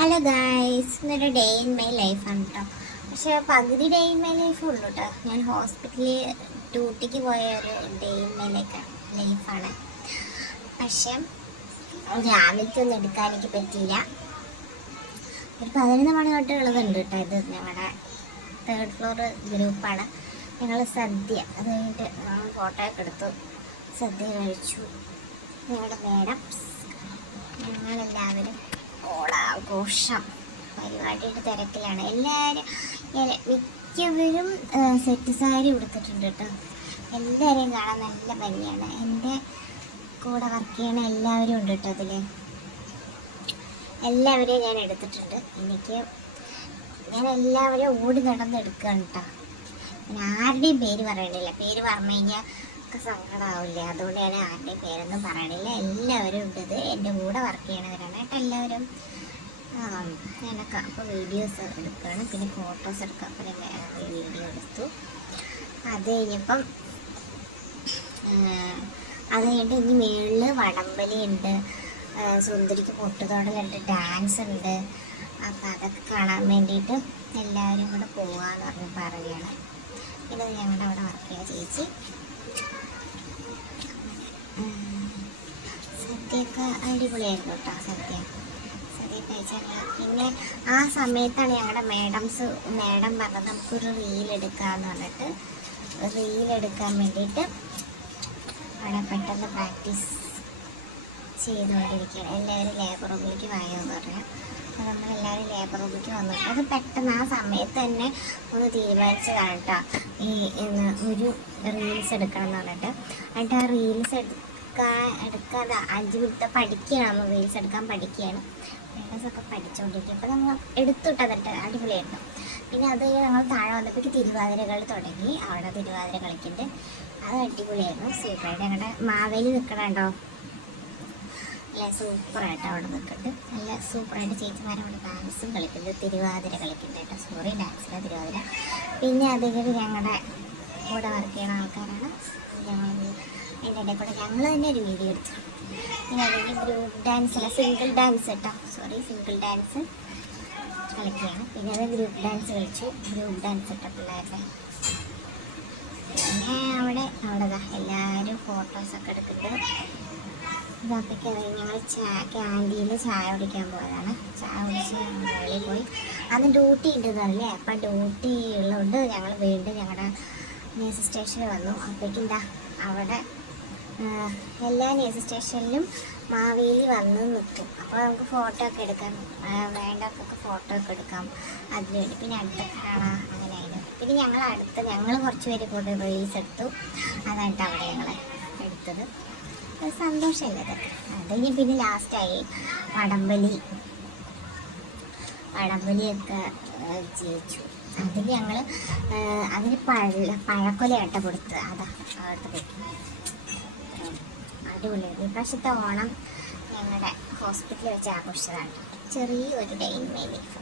Hello guys, ഇന്നൊരു day in my ലൈഫാണ് കേട്ടോ. പക്ഷേ പകുതി ഡേ ഇൻ മൈ ലൈഫ് ഉള്ളൂ കേട്ടോ. ഞാൻ ഹോസ്പിറ്റലിൽ ഡ്യൂട്ടിക്ക് പോയ ഒരു ഡേ ഇൻ മൈ ലൈഫാണ്. പക്ഷെ രാവിലത്തെ ഒന്നും എടുക്കാൻ എനിക്ക് പറ്റിയില്ല. ഒരു 11 മണി തൊട്ടുള്ളതുണ്ട് കേട്ടോ. ഇത് ഞങ്ങളുടെ 3rd ഫ്ലോർ ഗ്രൂപ്പാണ്. ഞങ്ങൾ സദ്യ അത് കഴിഞ്ഞിട്ട് ഫോട്ടോ ഒക്കെ എടുത്തു, സദ്യ കഴിച്ചു. ഞങ്ങളുടെ മേഡം ഞങ്ങളെല്ലാവരും ഓണാഘോഷം പരിപാടിയുടെ തിരക്കിലാണ്. എല്ലാവരും മിക്കവരും സെറ്റ് സാരി ഉടുത്തിട്ടുണ്ട് കേട്ടോ. എല്ലാവരെയും കാണാൻ നല്ല ഭംഗിയാണ്. എൻ്റെ കൂടെ വർക്ക് ചെയ്യണ എല്ലാവരും ഉണ്ട് കേട്ടോ. അതിൽ എല്ലാവരെയും ഞാൻ എടുത്തിട്ടുണ്ട്. ഞാൻ എല്ലാവരെയും ഓടി നടന്നെടുക്കുകയാണ് കേട്ടോ. ഞാൻ ആരുടെയും പേര് പറയണില്ല. പേര് പറഞ്ഞു കഴിഞ്ഞാൽ ഒക്കെ സങ്കടമാവില്ല. അതുകൊണ്ട് ഞാൻ ആരുടെയും പേരൊന്നും പറയണില്ല. എല്ലാവരും ഉണ്ട്. എൻ്റെ കൂടെ വർക്ക് ചെയ്യണവരാണ് കേട്ടോ എല്ലാവരും. ഞാനൊക്കെ അപ്പോൾ വീഡിയോസ് എടുക്കുകയാണ്, പിന്നെ ഫോട്ടോസ് എടുക്കാം. പിന്നെ വേറെ വീഡിയോ എടുത്തു. അത് കഴിഞ്ഞിട്ട് ഇനി മേളിൽ വടംവലി ഉണ്ട്, സുന്ദരിക്ക് പൊട്ടുതൊടലുണ്ട്, ഡാൻസ് ഉണ്ട്. അപ്പോൾ അതൊക്കെ കാണാൻ വേണ്ടിയിട്ട് എല്ലാവരും കൂടെ പോകാമെന്ന് പറയുകയാണ്. ഇത് ഞങ്ങളുടെ അവിടെ വർക്ക് ചെയ്യുക ചേച്ചി. സദ്യയൊക്കെ അടിപൊളിയായിരുന്നു കേട്ടോ. സദ്യ കഴിച്ചാൽ പിന്നെ ആ സമയത്താണ് ഞങ്ങളുടെ മേഡം പറഞ്ഞത് നമുക്കൊരു റീൽ എടുക്കാമെന്ന് പറഞ്ഞിട്ട് റീൽ എടുക്കാൻ വേണ്ടിയിട്ട് അവിടെ പെട്ടെന്ന് പ്രാക്ടീസ് ചെയ്തുകൊണ്ടിരിക്കുകയാണ്. എല്ലാവരും ലേബർ റൂമിലേക്ക് വായോന്ന് പറഞ്ഞു. അപ്പോൾ നമ്മളെല്ലാവരും ലേബർ റൂമിലേക്ക് വന്നിട്ട് അത് പെട്ടെന്ന് ആ സമയത്ത് തന്നെ ഒന്ന് തീരുമാനിച്ചതാണ് കേട്ടോ. ഒരു റീൽസ് എടുക്കണം എന്ന് പറഞ്ഞിട്ട്. എന്നിട്ട് ആ റീൽസ് എടുക്കാതെ 5 മിനിറ്റ് പഠിക്കുകയാണ്. നമ്മൾ റീൽസ് എടുക്കാൻ പഠിക്കുകയാണ്. ഒക്കെ പഠിച്ചുകൊണ്ടിരിക്കും. അപ്പോൾ നമ്മൾ എടുത്തിട്ടതിട്ട് അടിപൊളിയായിരുന്നു. പിന്നെ അത് കഴിഞ്ഞ് ഞങ്ങൾ താഴെ വന്നപ്പോഴേക്ക് തിരുവാതിരകൾ തുടങ്ങി. അവിടെ തിരുവാതിര കളിക്കുന്നുണ്ട്. അത് അടിപൊളിയായിരുന്നു. സൂപ്പറായിട്ട് ഞങ്ങളുടെ മാവേലി നിൽക്കണുണ്ടോ, നല്ല സൂപ്പറായിട്ട് അവിടെ നിൽക്കുന്നുണ്ട്. നല്ല സൂപ്പറായിട്ട് ചേച്ചിമാരവിടെ ഡാൻസും കളിക്കുന്നുണ്ട്, തിരുവാതിര കളിക്കുന്നുണ്ട് കേട്ടോ. സോറി, ഡാൻസിലെ തിരുവാതിര. പിന്നെ അതുകൊണ്ട് ഞങ്ങളുടെ കൂടെ വർക്ക് ചെയ്യുന്ന ആൾക്കാരാണ്. എൻ്റെ ഇടയിൽ കൂടെ ഞങ്ങൾ തന്നെ ഒരു വീഡിയോ എടുത്തു. പിന്നെ അല്ലെങ്കിൽ ഗ്രൂപ്പ് ഡാൻസ് അല്ല, സിംഗിൾ ഡാൻസ് കേട്ടോ. സിംഗിൾ ഡാൻസ് കളിക്കുകയാണ്. പിന്നെ അത് ഗ്രൂപ്പ് ഡാൻസ് കളിച്ചു. ഗ്രൂപ്പ് ഡാൻസ് ഇട്ട പിള്ളേരുടെ. പിന്നെ അവിടെ എല്ലാവരും ഫോട്ടോസൊക്കെ എടുത്തിട്ട് ഇതൊക്കെ ഞങ്ങൾ ക്യാൻറ്റീനിൽ ചായ കുടിക്കാൻ പോയതാണ്. ചായ കുടിച്ച് വെളിയിൽ പോയി. അന്ന് ഡ്യൂട്ടി ഉണ്ടെന്നല്ലേ. അപ്പം ഡ്യൂട്ടി ഉള്ളതുകൊണ്ട് ഞങ്ങൾ വീണ്ടും ഞങ്ങളുടെ നേഴ്സ് സ്റ്റേഷനിൽ വന്നു. അപ്പോഴേക്കും അവിടെ എല്ലാ നേഴ്സ് സ്റ്റേഷനിലും മാവേലി വന്ന് നിൽക്കും. അപ്പോൾ നമുക്ക് ഫോട്ടോ ഒക്കെ എടുക്കാം, വേണ്ടവർക്കൊക്കെ ഫോട്ടോ ഒക്കെ എടുക്കാം. അതിനുവേണ്ടി പിന്നെ അടുത്ത കാണാം. അങ്ങനെയായിരുന്നു. പിന്നെ ഞങ്ങൾ കുറച്ച് പേര് കൂടെ റീൽസ് എടുത്തു. അതായിട്ട് അവിടെ ഞങ്ങൾ എടുത്തത്. സന്തോഷമല്ലേ അതൊക്കെ. അത് കഴിഞ്ഞ് പിന്നെ ലാസ്റ്റായി വടംവലിയൊക്കെ ജയിച്ചു. അതിൽ ഞങ്ങൾ അതിന് പഴക്കൊലയാട്ട കൊടുത്ത് അവിടുത്തെ പറ്റി അടിപൊളിയായിരുന്നു. ഇപ്രാവശ്യത്തെ ഓണം ഞങ്ങളുടെ ഹോസ്പിറ്റലിൽ വെച്ച് ആഘോഷിച്ചതാണ്. ചെറിയൊരു ഡേ ഇൻ മൈ ലൈഫ്.